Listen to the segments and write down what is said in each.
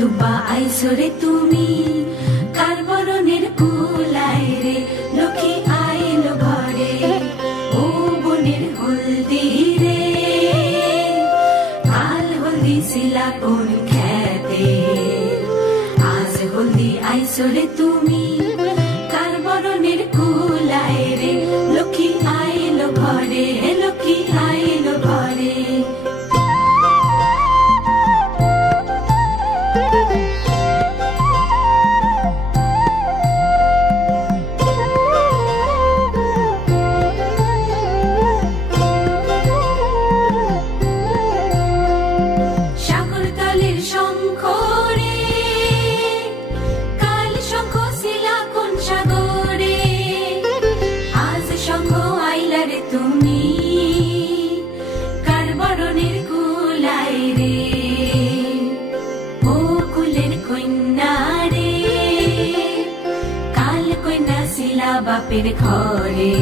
দুবা আইসরে তুমি কার বরণের কুলায় রে লক্ষ্মী আইলো ঘরে ও বোনের হলদি রে কাল হলদি শিলা কোন খেতে আজ হলদি আইসরে তুমি কার বরণের কুলায় রে লক্ষ্মী আইলো ঘরে লক্ষ্মী আইলো ঘরে তুমি কার বরণের কুলায় রে ও কুলের কন্যা রে কাল কন্যা শিলা বাপের ঘরে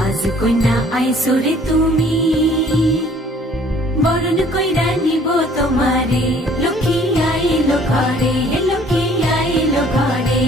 আজ কন্যা আইসরে তুমি বরণ কইরা নিব তোমারে লক্ষ্মী আইলো ঘরে লক্ষ্মী আইলো ঘরে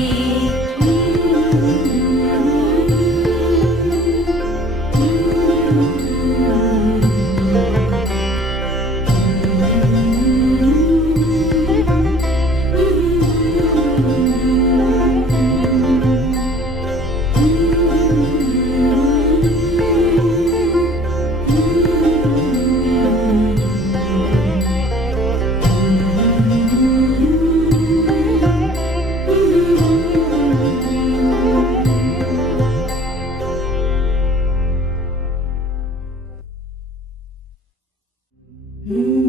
Mm-hmm.